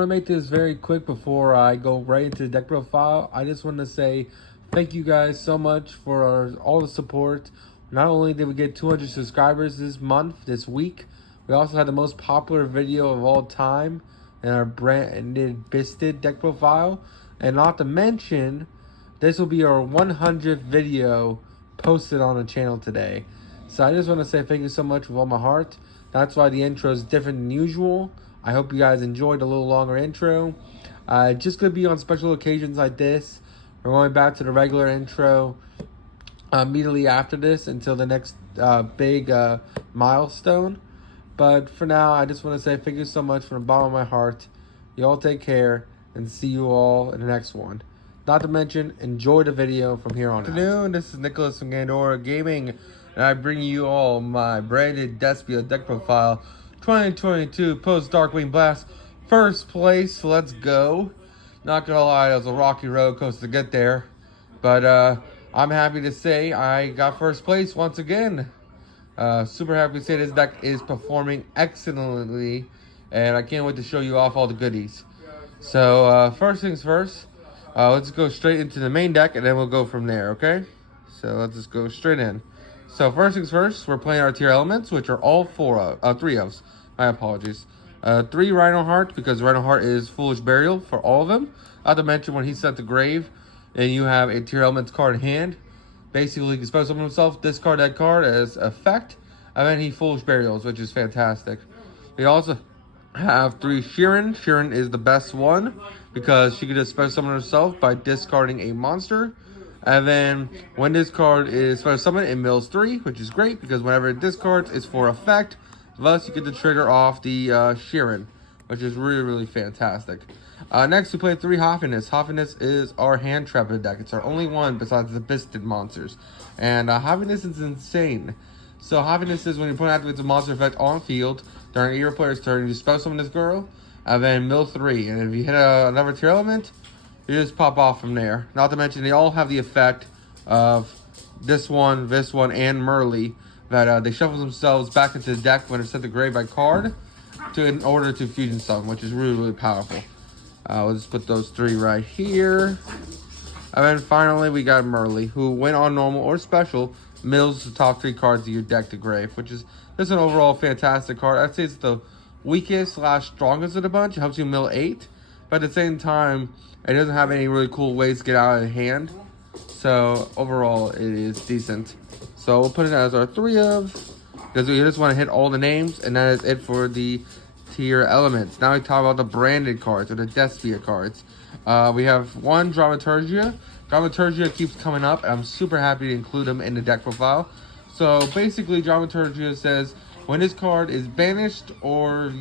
going to make this very quick before I go right into the deck profile. I just want to say thank you guys so much for all the support. Not only did we get 200 subscribers this week, we also had the most popular video of all time in our branded Bisted deck profile. And not to mention, this will be our 100th video posted on the channel today. So I just want to say thank you so much with all my heart. That's why the intro is different than usual. I hope you guys enjoyed a little longer intro. Just going to be on special occasions like this. We're going back to the regular intro immediately after this until the next big milestone. But for now, I just want to say thank you so much from the bottom of my heart. You all take care and see you all in the next one. Not to mention, enjoy the video from here on out. Good afternoon, this is Nicholas from Gandora Gaming, and I bring you all my branded Despia deck profile 2022 post DarkWing Blast. First place, let's go. Not gonna lie, it was a rocky road coaster to get there, but I'm happy to say I got first place once again. Super happy to say this deck is performing excellently, and I can't wait to show you off all the goodies. So first things first, let's go straight into the main deck, and then we'll go from there, okay? So let's just go straight in. So first things first, we're playing our Tearlaments, which are all three of. My apologies. 3 Rhino Heart, because Rhino Heart is Foolish Burial for all of them. Not to mention when he's sent to grave, and you have a Tearlaments card in hand. Basically, he can special summon himself, discard that card as effect, and then he Foolish Burials, which is fantastic. We also have 3 Sheeran. Sheeran is the best one, because she can just special summon herself by discarding a monster. And then when this card is special summoned, it mills 3, which is great because whenever it discards, it's for effect. Thus, you get to trigger off the Sheeran, which is really, really fantastic. Next, we play 3 Hoffiness. Hoffiness is our hand trapper deck. It's our only one besides the Bisted monsters. And Hoffiness is insane. So Hoffiness is when you put an activates a monster effect on field during your player's turn, you special summon this girl, and then mill 3. And if you hit another Tearlament, you just pop off from there. Not to mention, they all have the effect of this one, and Merly, that they shuffle themselves back into the deck when they're sent to grave by card in order to fusion summon, which is really, really powerful. We'll just put those 3 right here. And then finally, we got Merly, who, when on normal or special, mills the top 3 cards of your deck to grave, which is just an overall fantastic card. I'd say it's the weakest / strongest of the bunch. It helps you mill 8, but at the same time, it doesn't have any really cool ways to get out of hand. So overall, it is decent. So we'll put it as our 3 of, because we just want to hit all the names, and that is it for the Tearlaments. Now we talk about the branded cards, or the Despia cards. We have 1 Dramaturgia. Dramaturgia keeps coming up, and I'm super happy to include them in the deck profile. So basically, Dramaturgia says, when this card is banished or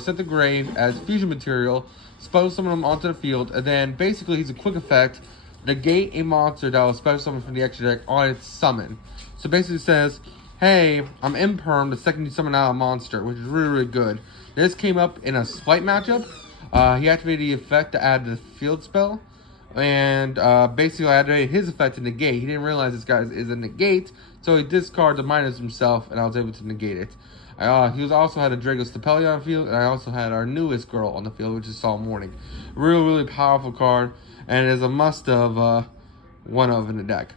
sent to grave as fusion material, special summon them onto the field, and then basically he's a quick effect, negate a monster that was special summoned from the extra deck on its summon. So basically it says, hey, I'm imperm the second you summon out a monster, which is really, really good. This came up in a Spite matchup. He activated the effect to add the field spell, and basically I activated his effect to negate. He didn't realize this guy is a negate, so he discards the minus himself, and I was able to negate it. He also had a Drago Stapelia on the field, and I also had our newest girl on the field, which is Saul Morning. Really, really powerful card, and it is a must-of one of in the deck.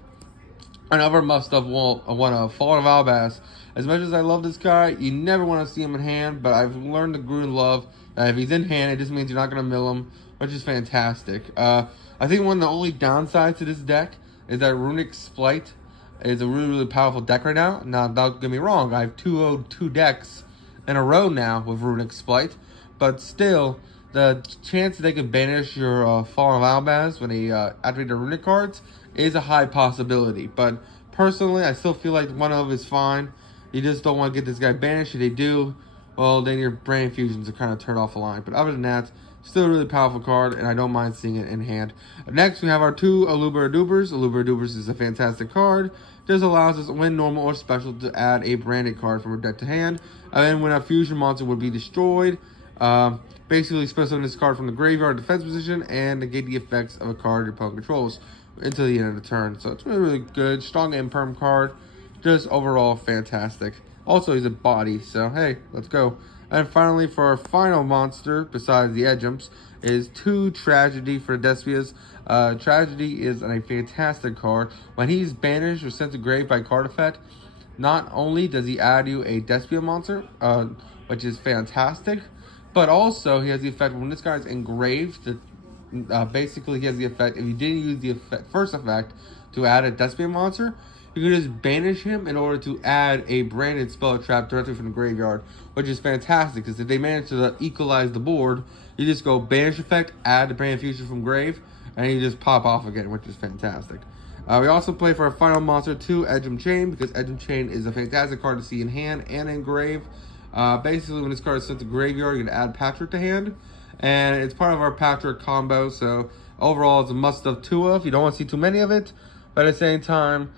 Another must-of one of Fallen of Albaz. As much as I love this guy, you never want to see him in hand, but I've learned to grow and love that if he's in hand, it just means you're not going to mill him, which is fantastic. I think one of the only downsides to this deck is that Runic Splight is a really, really powerful deck right now. Now, don't get me wrong, I have 2 decks in a row now with Runic Splight, but still, the chance that they can banish your Fallen of Albaz when they activate the Runic cards is a high possibility. But personally, I still feel like one of is fine. You just don't want to get this guy banished. If they do, well, then your Brain Fusions are kind of turned off the line. But other than that, still a really powerful card, and I don't mind seeing it in hand. Next, we have our 2 Alubra Dubers. Alubra Dubers is a fantastic card. This allows us, when normal or special, to add a branded card from our deck to hand. And then when a fusion monster would be destroyed, basically special summon this card from the graveyard defense position and negate the effects of a card your opponent controls until the end of the turn. So it's really, really good. Strong imperm card. Just overall fantastic. Also, he's a body, so hey, let's go. And finally, for our final monster, besides the Edgeumps, is 2 Tragedy for Despias. Tragedy is a fantastic card. When he's banished or sent to grave by card effect, not only does he add you a Despia monster, which is fantastic, but also he has the effect when this guy is engraved. Basically, he has the effect, if you didn't use the first effect to add a Despia monster, you can just banish him in order to add a branded spell trap directly from the graveyard, which is fantastic, because if they manage to equalize the board, you just go banish effect, add the branded fusion from grave, and you just pop off again, which is fantastic. We also play for our final monster 2 Edgeum Chain, because Edgeum Chain is a fantastic card to see in hand and in grave. Basically, when this card is sent to graveyard, you can add Patrick to hand, and it's part of our Patrick combo, so overall it's a must of 2 of. You don't want to see too many of it, but at the same time,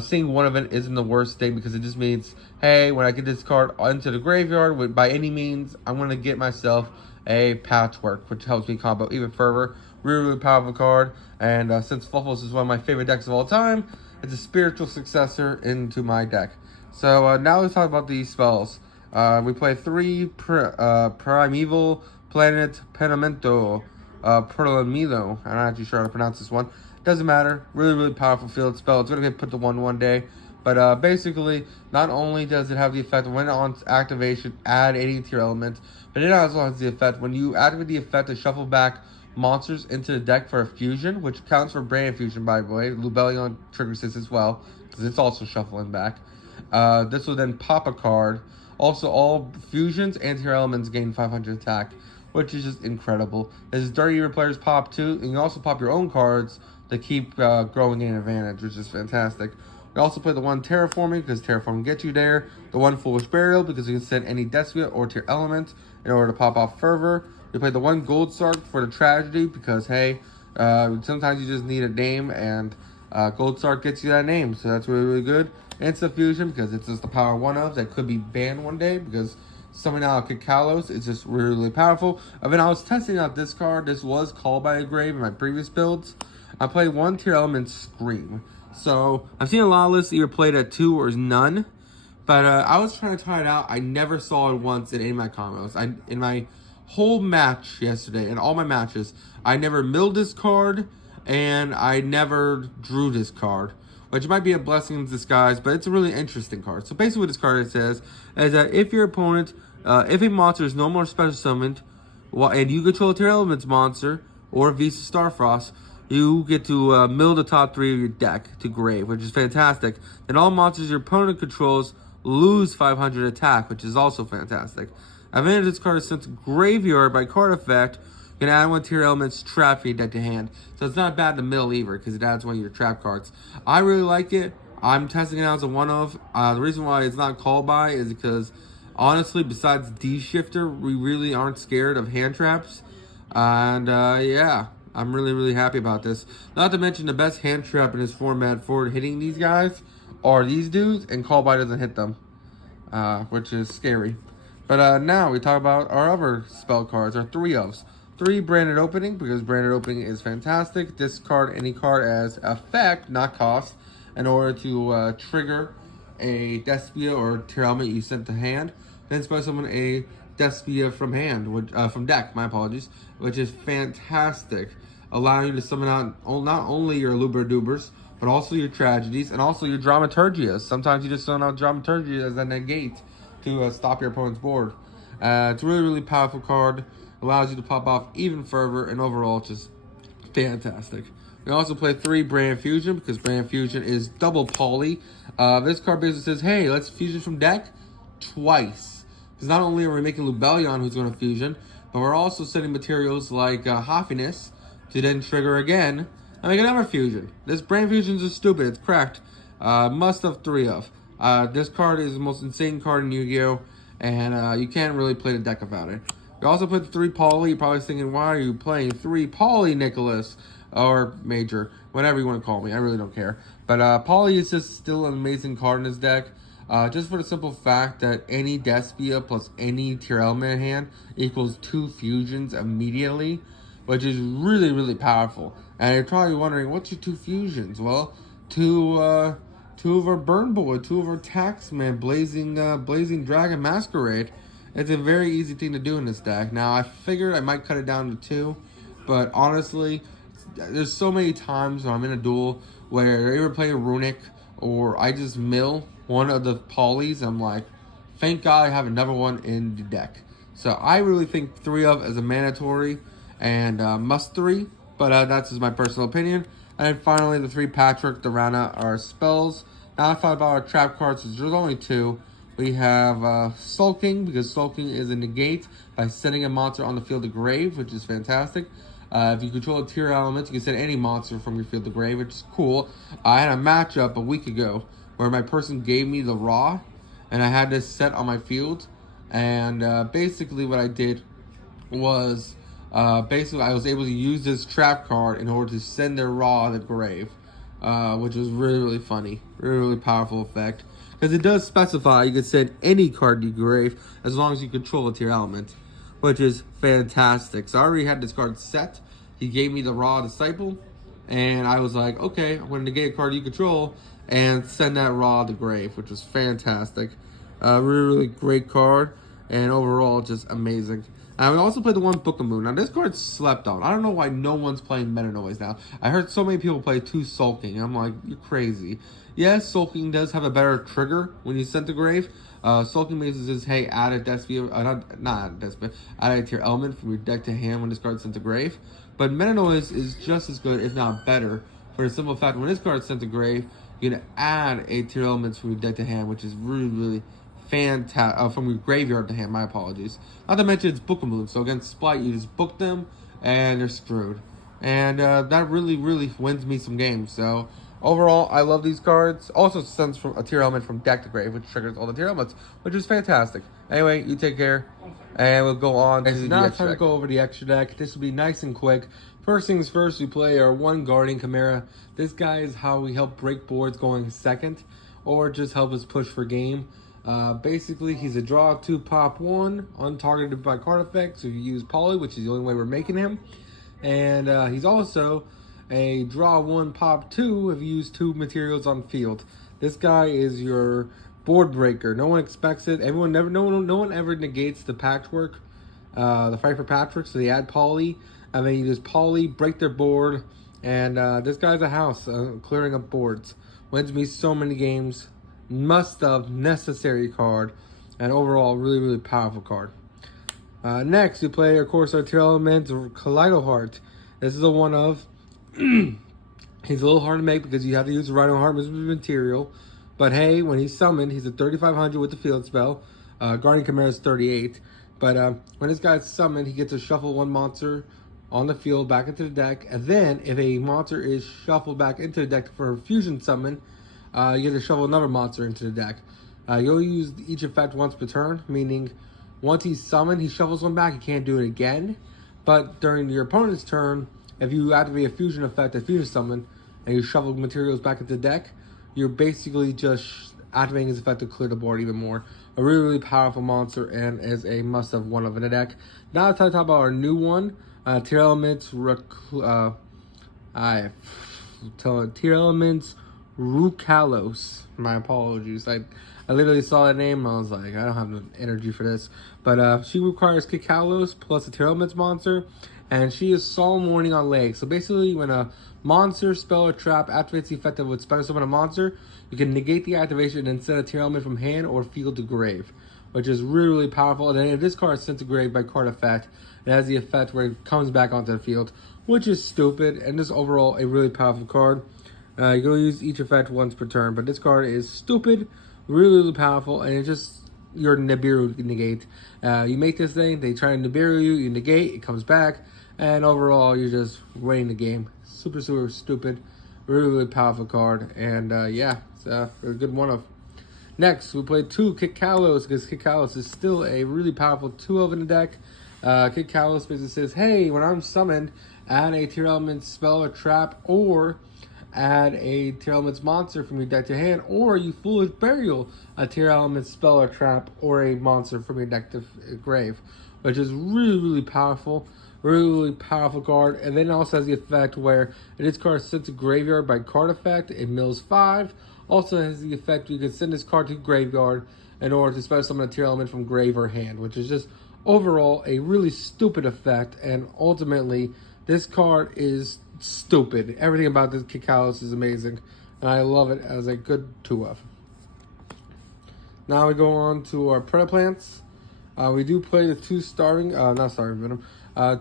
seeing one of it isn't the worst thing, because it just means, hey, when I get this card into the graveyard, by any means, I'm going to get myself a Patchwork, which helps me combo even further. Really, really powerful card, and since Fluffles is one of my favorite decks of all time, it's a spiritual successor into my deck. So now let's talk about these spells. We play 3 Primeval Planet Penamento Perlamilo. I'm not actually sure how to pronounce this one. Doesn't matter. Really, really powerful field spell. It's going to get put to one day. But basically, not only does it have the effect when on activation, add any Tearlaments, but it also has the effect when you activate the effect to shuffle back monsters into the deck for a fusion, which counts for brand fusion, by the way. Lubellion triggers this as well, because it's also shuffling back. This will then pop a card. Also, all fusions and Tearlaments gain 500 attack, which is just incredible. This is dirty, your players pop too, and you also pop your own cards to keep growing in advantage, which is fantastic. We also play the 1 Terraforming, because Terraforming gets you there. The 1 Foolish Burial, because you can send any Despia or Tearlaments in order to pop off Fervor. We play the 1 Gold Sark for the Tragedy, because hey, sometimes you just need a name, and Gold Sark gets you that name, so that's really, really good. Instant Fusion, because it's just the power 1 of that could be banned one day, because summoning out Kikalos is just really, really powerful. When I was testing out this card, this was called by a grave in my previous builds. I played 1 Tearlaments Scream. So I've seen a lot of lists either played at 2 or none, but I was trying to try it out. I never saw it once in any of my combos. In my whole match yesterday, in all my matches, I never milled this card, and I never drew this card, which might be a blessing in disguise, but it's a really interesting card. So basically what this card says is that if your opponent, if a monster is no more special summoned, and you control a Tearlaments monster, or Visa Starfrost, you get to mill the top 3 of your deck to grave, which is fantastic. Then all monsters your opponent controls lose 500 attack, which is also fantastic. Advantage this card is sent to graveyard by card effect. You can add 1 Tearlaments trap for your deck to hand. So it's not bad to mill either, because it adds 1 of your trap cards. I really like it. I'm testing it out as a 1 of. The reason why it's not called by is because, honestly, besides D-Shifter, we really aren't scared of hand traps. And yeah, I'm really, really happy about this. Not to mention the best hand trap in this format for hitting these guys are these dudes, and call by doesn't hit them, which is scary. But now we talk about our other spell cards, our 3 ofs. 3 Branded Opening, because Branded Opening is fantastic. Discard any card as effect, not cost, in order to trigger a Despia or Tearlament you sent to hand. Then special summon a Despia from hand, which, from deck, my apologies, which is fantastic. Allowing you to summon out not only your Luber-Dubers, but also your Tragedies, and also your Dramaturgias. Sometimes you just summon out Dramaturgia as a negate to stop your opponent's board. It's a really, really powerful card. Allows you to pop off even further, and overall, it's just fantastic. We also play 3 Brand Fusion, because Brand Fusion is double poly. This card basically says, hey, let's fusion from deck twice. Because not only are we making Lubellion, who's going to fusion, but we're also sending materials like Hoffiness to then trigger again and make another fusion. This Brand Fusions is stupid. It's cracked. Must have 3 of. This card is the most insane card in Yu-Gi-Oh! And you can't really play the deck without it. We also put 3 Poly. You're probably thinking, why are you playing 3 Poly, Nicholas? Or Major, whatever you want to call me. I really don't care. But Poly is just still an amazing card in this deck. Just for the simple fact that any Despia plus any Tearlaments hand equals 2 fusions immediately, which is really, really powerful. And you're probably wondering, what's your 2 fusions? Well, 2 two of our Burn Boy, two of our Taxman, Blazing Dragon Masquerade. It's a very easy thing to do in this deck. Now, I figured I might cut it down to 2, but honestly, there's so many times when I'm in a duel where I either play a Runic or I just mill one of the polys. I'm like, thank God I have another one in the deck. So I really think 3 of is a mandatory and must 3, but that's just my personal opinion. And then finally, the 3 Patrick, the Rana are spells. Now I thought about our trap cards, which there's only 2. We have Sulking, because Sulking is a negate by sending a monster on the field of grave, which is fantastic. If you control a tier element, you can send any monster from your field to grave, which is cool. I had a matchup a week ago where my person gave me the Raw, and I had this set on my field. And basically what I did was, basically I was able to use this trap card in order to send their Raw to the grave, which was really, really funny. Really, really powerful effect. Because it does specify you can send any card to grave as long as you control a tier element, which is fantastic. So I already had this card set. He gave me the Raw Disciple, and I was like, okay, I'm going to negate a card you control and send that Raw to grave, which was fantastic. Really, really great card, and overall just amazing. And we also played the one Book of Moon. Now, this card's slept on. I don't know why no one's playing Meta Noise now. I heard so many people play 2 Sulking. I'm like, you're crazy. Yes, Sulking does have a better trigger when you send to grave. Sulking means is, hey, add a Despia, not Despia, add a tier element from your deck to hand when this card's sent to grave. But Meta Noise is just as good, if not better, for the simple fact when this card's sent to grave, you can add a tier element from your deck to hand, which is really, really fantastic. From your graveyard to hand, my apologies. Not to mention it's Book of Moon, so against Splight, you just book them, and they're screwed. And that really, really wins me some games, so overall, I love these cards. Also sends from a tier element from deck to grave, which triggers all the tier elements, which is fantastic. Anyway, you take care, and we'll go on to the now it's time to go over the extra deck. This will be nice and quick. First things first, we play our 1 Guardian Camara. This guy is how we help break boards going second, or just help us push for game. Basically, he's a draw 2, pop 1, untargeted by card effects. So you use Poly, which is the only way we're making him. And he's also a draw 1, pop 2 if you use 2 materials on field. This guy is your board breaker. No one expects it. No one ever negates the patchwork, the fight for Patrick. So they add Poly, and then you just Poly, break their board, and this guy's a house, clearing up boards. Wins me so many games. Must have necessary card, and overall really, really powerful card. Next, we play, of course, our Tearlaments, Kaleido Heart. This is a one of. He's a little hard to make because you have to use the Rhino Heart material. But hey, when he's summoned, he's at 3,500 with the field spell. Guardian Camara is 38. But when this guy's summoned, he gets to shuffle 1 monster on the field back into the deck. And then, if a monster is shuffled back into the deck for a fusion summon, you get to shuffle another monster into the deck. You'll use each effect once per turn, meaning once he's summoned, he shuffles one back. He can't do it again. But during your opponent's turn, if you activate a fusion effect, a fusion summon, and you shuffle materials back into the deck, you're basically just activating his effect to clear the board even more. A really, really powerful monster and is a must-have one of in the deck. Now let's talk about our new one, Tearlaments, Tearlaments Rukalos. My apologies. I literally saw that name and I was like, I don't have the energy for this. But she requires Kikalos plus a Tearlaments monster, and she is Solemn Warning on legs. So basically, when a monster, spell, or trap activates the effect of with special summon a monster, you can negate the activation and send a Tearlament from hand or field to grave, which is really, really powerful. And then if this card is sent to grave by card effect, it has the effect where it comes back onto the field, which is stupid, and just overall a really powerful card. You're going to use each effect once per turn, but this card is stupid, really, really powerful, and it's just your Nibiru negate. You make this thing, they try to Nibiru you, you negate, it comes back, and overall you're just winning the game. Super, super stupid, really, really powerful card, and yeah, it's a good one of. Next, we play 2 Kikalos, because Kikalos is still a really powerful 2-of in the deck. Kikalos basically says, hey, when I'm summoned, add a Tearlaments spell or trap, or add a Tearlaments monster from your deck to hand, or you Foolish Burial, a Tearlaments spell or trap, or a monster from your deck to grave, which is really, really powerful. Really, really powerful card. And then it also has the effect where if this card is sent to graveyard by card effect, it mills 5. Also has the effect you can send this card to graveyard in order to special summon a tier element from grave or hand, which is just overall a really stupid effect, and ultimately this card is stupid. Everything about this Kikalos is amazing, and I love it as a good 2-of. Now we go on to our Predaplants. We do play the 2 starving, not starving venom,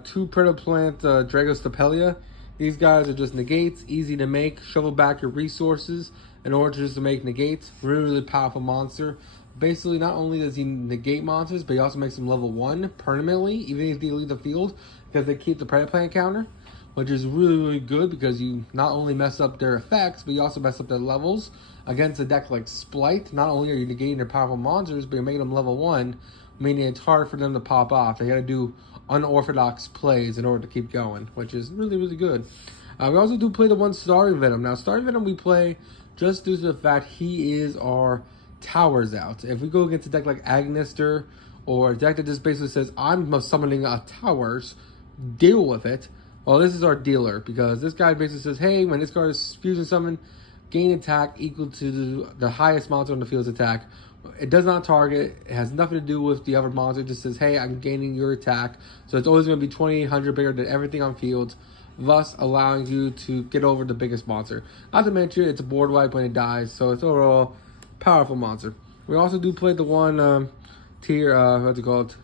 2 Predaplant Dragostapelia. These guys are just negates, easy to make. Shovel back your resources in order just to make negates. Really, really powerful monster. Basically, not only does he negate monsters, but he also makes them level 1 permanently, even if they leave the field, because they keep the Predaplant counter, which is really, really good because you not only mess up their effects, but you also mess up their levels. Against a deck like Splight, not only are you negating their powerful monsters, but you're making them level 1, meaning it's hard for them to pop off. They gotta do unorthodox plays in order to keep going, which is really, really good. We also do play the 1 Starving Venom. Now, Starving Venom we play just due to the fact he is our towers out. If we go against a deck like Agnister, or a deck that just basically says, I'm summoning towers, deal with it. Well, this is our dealer, because this guy basically says, hey, when this card is fusion summoned, gain attack equal to the highest monster on the field's attack. It does not target. It has nothing to do with the other monster. It just says, hey, I'm gaining your attack. So it's always going to be 2,800 bigger than everything on field, thus allowing you to get over the biggest monster. Not to mention, it's a board wipe when it dies, so it's overall powerful monster. We also do play the 1 what's it called?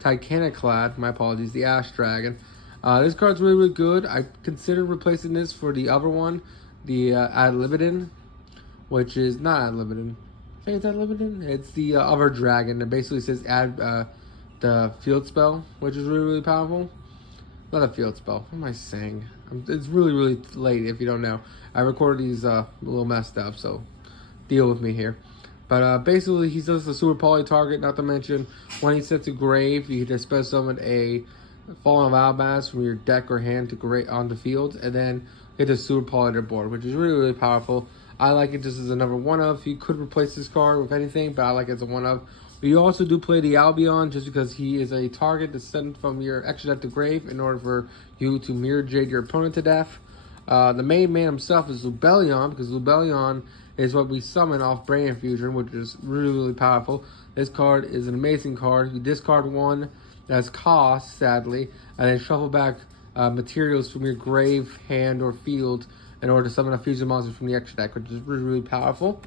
Titaniclad, my apologies, the Ash Dragon. This card's really, really good. I considered replacing this for the other one, the Ad Libitum, which is not Ad Libitum. I think it's Ad Libitum. It's the other dragon that basically says add the field spell, which is really, really powerful. Not a field spell. What am I saying? It's really, really late if you don't know. I recorded these a little messed up, so deal with me here. But basically, he does the super poly target, not to mention, when he sets a grave, you can just special summon a Fallen of Albaz from your deck or hand to on the field, and then get a super poly on your board, which is really, really powerful. I like it just as another 1-of. You could replace this card with anything, but I like it as a 1-of. You also do play the Albion just because he is a target that's sent from your extra deck to grave in order for you to Mirror Jade your opponent to death. The main man himself is Lubellion, because Lubellion is what we summon off Brain Infusion, which is really, really powerful. This card is an amazing card. You discard 1 that's cost, sadly, and then shuffle back materials from your grave, hand, or field in order to summon a fusion monster from the extra deck, which is really, really powerful.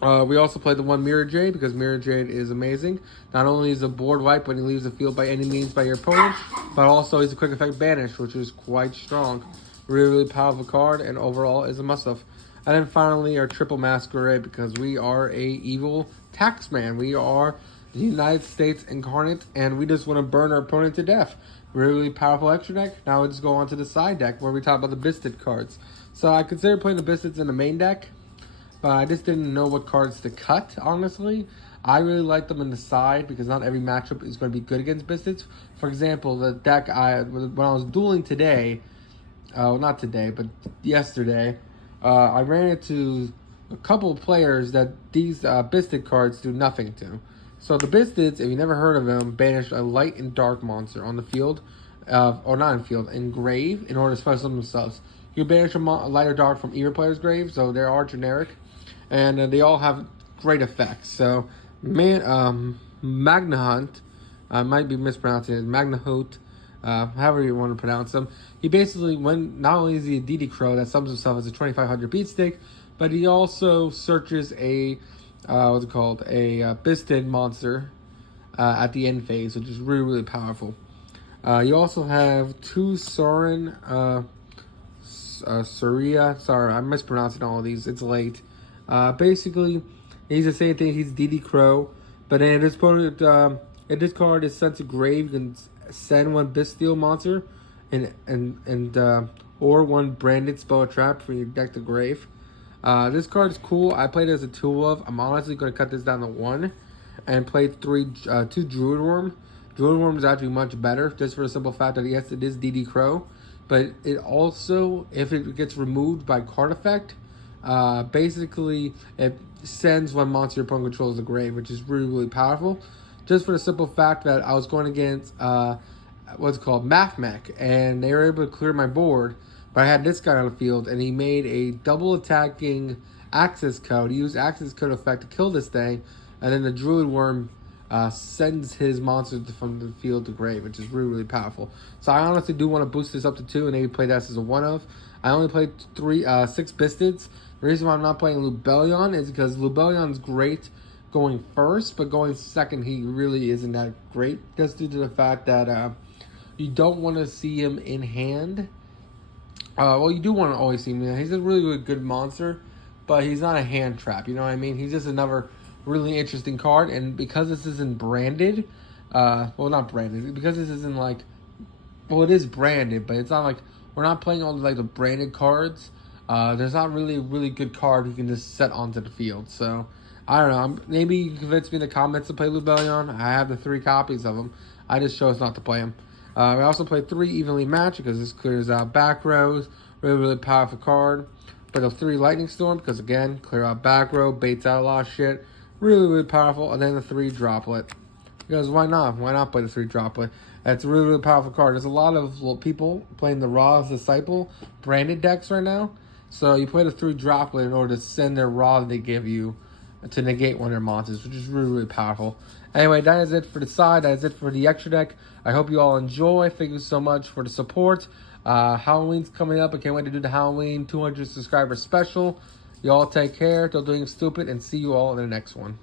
We also play the 1 Mirror Jade, because Mirror Jade is amazing. Not only is a board wipe when he leaves the field by any means by your opponent, but also he's a quick effect banish, which is quite strong. Really, really powerful card, and overall is a must-have. And then finally, our triple Masquerade, because we are a evil taxman. We are the United States incarnate, and we just want to burn our opponent to death. Really powerful extra deck. Now we just go on to the side deck, where we talk about the Bisted cards. So I considered playing the Bisteds in the main deck, but I just didn't know what cards to cut, honestly. I really like them in the side, because not every matchup is going to be good against Bisteds. For example, the deck when I was dueling today, not today, but yesterday, I ran into a couple of players that these Bisted cards do nothing to. So the Bisteds, if you never heard of them, banish a light and dark monster on the field, or not in field, in grave, in order to special themselves. You banish a light or dark from either player's grave, so they are generic, and they all have great effects. So, Magnahunt, I might be mispronouncing it, Magnahoot, however you want to pronounce them. He basically, not only is he a DD Crow that summons himself as a 2500 beat stick, but he also searches a a Bisted monster at the end phase, which is really, really powerful. You also have 2 Sorin, Soria. Sorry, I'm mispronouncing all of these. It's late. Basically, he's the same thing. He's DD Crow, but then this opponent, if this card is sent to grave, you can send 1 Bestial monster, or 1 branded spell trap from your deck to grave. This card is cool. I played it as a 2-of. I'm honestly going to cut this down to 1 and play 2 Druid Worm. Druid Worm is actually much better, just for the simple fact that yes, it is DD Crow, but it also, if it gets removed by card effect, basically it sends 1 monster your opponent controls the grave, which is really, really powerful. Just for the simple fact that I was going against what's called Mathmech, and they were able to clear my board, But I had this guy on the field, and he made a double attacking access code. He used access code effect to kill this thing, and then the Druid Worm sends his monsters from the field to grave, which is really, really powerful. So I honestly do want to boost this up to 2 and maybe play that as a 1-of. I only played 6 Bistids. The reason why I'm not playing Lubellion is because Lubellion's great going first, but going second, he really isn't that great. Just due to the fact that you don't want to see him in hand. Well, you do want to always see him in hand. He's a really, really good monster, but he's not a hand trap. You know what I mean? He's just another really interesting card, and because this isn't branded, well, not branded, because this isn't like, well, it is branded, but it's not like, we're not playing all like the branded cards. There's not really a really good card you can just set onto the field. So I don't know. Maybe you can convince me in the comments to play Lubellion. I have the 3 copies of him. I just chose not to play him. We also played 3 evenly matched because this clears out back rows. Really, really powerful card. Played a 3 Lightning Storm because, again, clear out back row, baits out a lot of shit. Really, really powerful. And then the 3 Droplet. Because why not? Why not play the 3 Droplet? It's a really, really powerful card. There's a lot of people playing the Ra's Disciple branded decks right now. So you play the 3 Droplet in order to send their Ra that they give you to negate one of their monsters, which is really, really powerful. Anyway, that is it for the side. That is it for the extra deck. I hope you all enjoy. Thank you so much for the support. Halloween's coming up. I can't wait to do the Halloween 200 subscriber special. You all take care. Don't do anything stupid, and see you all in the next one.